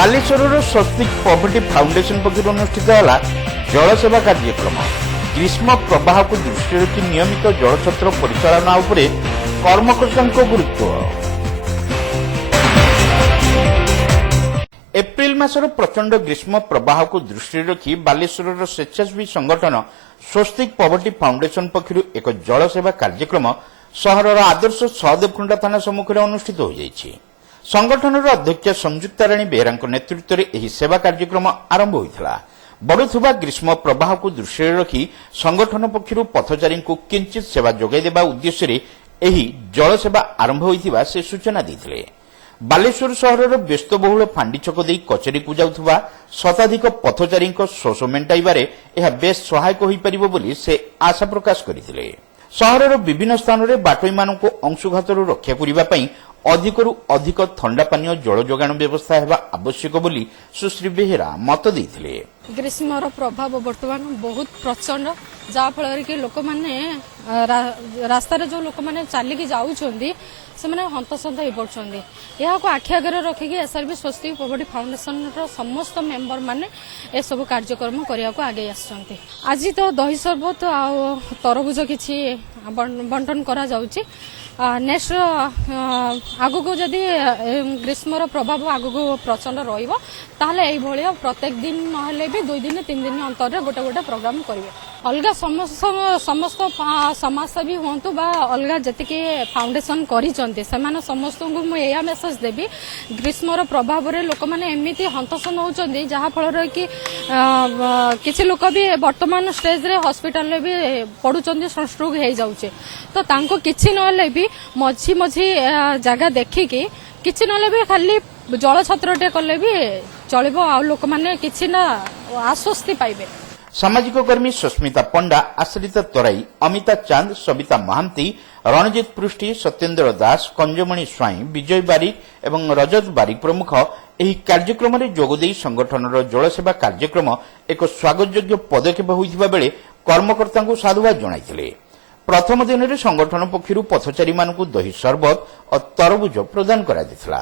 ବାଲେଶ୍ୱରର ସ୍ୱସ୍ତିକ poverty foundation ପକ୍ଷରୁ ଅନୁଷ୍ଠିତ ହେଲା ଜଳସେବା କାର୍ଯ୍ୟକ୍ରମ। ଗ୍ରୀଷ୍ମ ପ୍ରବାହକୁ ଦୃଷ୍ଟିରେ ରଖି ନିୟମିତ ଜଳଛତ୍ର ପରିଚାଳନା ଉପରେ କର୍ମକର୍ତ୍ତାଙ୍କ ଗୁରୁତ୍ୱ। ଏପ୍ରିଲ ମାସର ପ୍ରଚଣ୍ଡ ଗ୍ରୀଷ୍ମ ପ୍ରବାହକୁ ଦୃଷ୍ଟିରେ ରଖି ବାଲେଶ୍ୱରର ସ୍ୱେଚ୍ଛାସେବୀ ସଂଗଠନ ସ୍ୱସ୍ତିକ ପଭର୍ଟି ଫାଉଣ୍ଡେସନ ପକ୍ଷରୁ ଏକ ଜଳସେବା କାର୍ଯ୍ୟକ୍ରମ ସହରର ଆଦର୍ଶ ସହଦେବକୁଣ୍ଡା ଥାନା ସମ୍ମୁଖରେ ଅନୁଷ୍ଠିତ ହୋଇଯାଇଛି। ସଂଗଠନର ଅଧ୍ୟକ୍ଷା ସଂଯୁକ୍ତା ରାଣୀ ବେହେରାଙ୍କ ନେତୃତ୍ୱରେ ଏହି ସେବା କାର୍ଯ୍ୟକ୍ରମ ଆରମ୍ଭ ହୋଇଥିଲା। ବଢୁଥିବା ଗ୍ରୀଷ୍ମ ପ୍ରବାହକୁ ଦୃଷ୍ଟିରେ ରଖି ସଂଗଠନ ପକ୍ଷରୁ ପଥଚାରୀଙ୍କୁ କିଞ୍ଚିତ ସେବା ଯୋଗାଇ ଦେବା ଉଦ୍ଦେଶ୍ୟରେ ଏହି ଜଳସେବା ଆରମ୍ଭ ହୋଇଥିବା ସେ ସୂଚନା ଦେଇଥିଲେ। ବାଲେଶ୍ୱର ସହରର ବ୍ୟସ୍ତବହୁଳ ଫାଣ୍ଡିଛକ ଦେଇ କଚେରୀକୁ ଯାଉଥିବା ଶତାଧିକ ପଥଚାରୀଙ୍କ ଶୋଷ ମେଣ୍ଟାଇବାରେ ଏହା ବେଶ୍ ସହାୟକ ହୋଇପାରିବ ବୋଲି ସେ ଆଶା ପ୍ରକାଶ କରିଥିଲେ। ସହରର ବିଭିନ୍ନ ସ୍ଥାନରେ ବାଟୋଇମାନଙ୍କୁ ଅଂଶୁଘାତରୁ ରକ୍ଷା କରିବା ପାଇଁ ଅଧିକରୁ ଅଧିକ ଥଣ୍ଡା ପାନୀୟ ଜଳ ଯୋଗାଣ ବ୍ୟବସ୍ଥା ହେବା ଆବଶ୍ୟକ ବୋଲି ସୁଶ୍ରୀ ବେହେରା ମତ ଦେଇଥିଲେ। ଗ୍ରୀଷ୍ମର ପ୍ରଭାବ ବର୍ତ୍ତମାନ ବହୁତ ପ୍ରଚଣ୍ଡ, ଯାହାଫଳରେ କି ଲୋକମାନେ ରାସ୍ତାରେ ଯେଉଁ ଲୋକମାନେ ଚାଲିକି ଯାଉଛନ୍ତି ସେମାନେ ହନ୍ତସନ୍ତ ହୋଇପଡ଼ୁଛନ୍ତି। ଏହାକୁ ଆଖି ଆଗରେ ରଖିକି ଏସ୍ଆର୍ବି ସ୍ୱସ୍ତିକ ପଭର୍ଟି ଫାଉଣ୍ଡେସନର ସମସ୍ତ ମେମ୍ବର ମାନେ ଏସବୁ କାର୍ଯ୍ୟକ୍ରମ କରିବାକୁ ଆଗେଇ ଆସିଛନ୍ତି। ଆଜି ତ ଦହି ସରବତ ଆଉ ତରଭୁଜ କିଛି ବଣ୍ଟନ କରାଯାଉଛି। ନେକ୍ସଟ ଆଗକୁ ଯଦି ଗ୍ରୀଷ୍ମର ପ୍ରଭାବ ଆଗକୁ ପ୍ରଚଣ୍ଡ ରହିବ ତାହେଲେ ଏଇଭଳିଆ ପ୍ରତ୍ୟେକ ଦିନ ନହେଲେ ବି 2 ଦିନ 3 ଦିନ ଅନ୍ତରରେ ଗୋଟେ ଗୋଟେ ପ୍ରୋଗ୍ରାମ କରିବେ। ଅଲଗା ସମସ୍ତ ସମାଜସେବୀ ହୁଅନ୍ତୁ ବା ଅଲଗା ଯେତିକି ଫାଉଣ୍ଡେସନ କରିଛନ୍ତି ସେମାନେ ସମସ୍ତଙ୍କୁ ମୁଁ ଏଇଆ ମେସେଜ ଦେବି, ଗ୍ରୀଷ୍ମର ପ୍ରଭାବରେ ଲୋକମାନେ ଏମିତି ହନ୍ତସନ୍ତ ହେଉଛନ୍ତି ଯାହାଫଳରେ କି କିଛି ଲୋକ ବି ବର୍ତ୍ତମାନ ଷ୍ଟେଜରେ ହସ୍ପିଟାଲରେ ବି ପଡୁଛନ୍ତି, ସନଷ୍ଟ୍ରୋକ ହେଇଯାଉଛି। ତ ତାଙ୍କୁ କିଛି ନହେଲେ ବି ମଝି ମଝି ଜାଗା ଦେଖିକି କିଛି ନହେଲେ ବି ଖାଲି ଜଳଛତ୍ରଟେ କଲେ ବି ଚଳିବ, ଆଉ ଲୋକମାନେ କିଛି ନା ଆଶ୍ୱସ୍ତି ପାଇବେ। ସାମାଜିକ କର୍ମୀ ସସ୍ମିତା ପଣ୍ଡା, ଆଶ୍ରିତା ତରାଇ, ଅମିତା ଚାନ୍ଦ, ସବିତା ମହାନ୍ତି, ରଣଜିତ ପୃଷ୍ଟି, ସତ୍ୟେନ୍ଦ୍ର ଦାସ, କଞ୍ଜମଣି ସ୍ୱାଇଁ, ବିଜୟ ବାରିକ ଏବଂ ରଜତ ବାରିକ ପ୍ରମୁଖ ଏହି କାର୍ଯ୍ୟକ୍ରମରେ ଯୋଗଦେଇ ସଂଗଠନର ଜଳସେବା କାର୍ଯ୍ୟକ୍ରମ ଏକ ସ୍ୱାଗତଯୋଗ୍ୟ ପଦକ୍ଷେପ ହୋଇଥିବା ବେଳେ କର୍ମକର୍ତ୍ତାଙ୍କୁ ସାଧୁବାଦ ଜଣାଇଥିଲେ। ପ୍ରଥମ ଦିନରେ ସଂଗଠନ ପକ୍ଷରୁ ପଥଚାରୀମାନଙ୍କୁ ଦହି ସରବତ ଓ ତରଭୁଜ ପ୍ରଦାନ କରାଯାଇଥିଲା।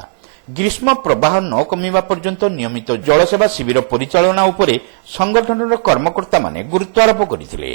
ଗ୍ରୀଷ୍ମ ପ୍ରବାହ ନ କମିବା ପର୍ଯ୍ୟନ୍ତ ନିୟମିତ ଜଳସେବା ଶିବିର ପରିଚାଳନା ଉପରେ ସଂଗଠନର କର୍ମକର୍ତ୍ତାମାନେ ଗୁରୁତ୍ୱାରୋପ କରିଥିଲେ।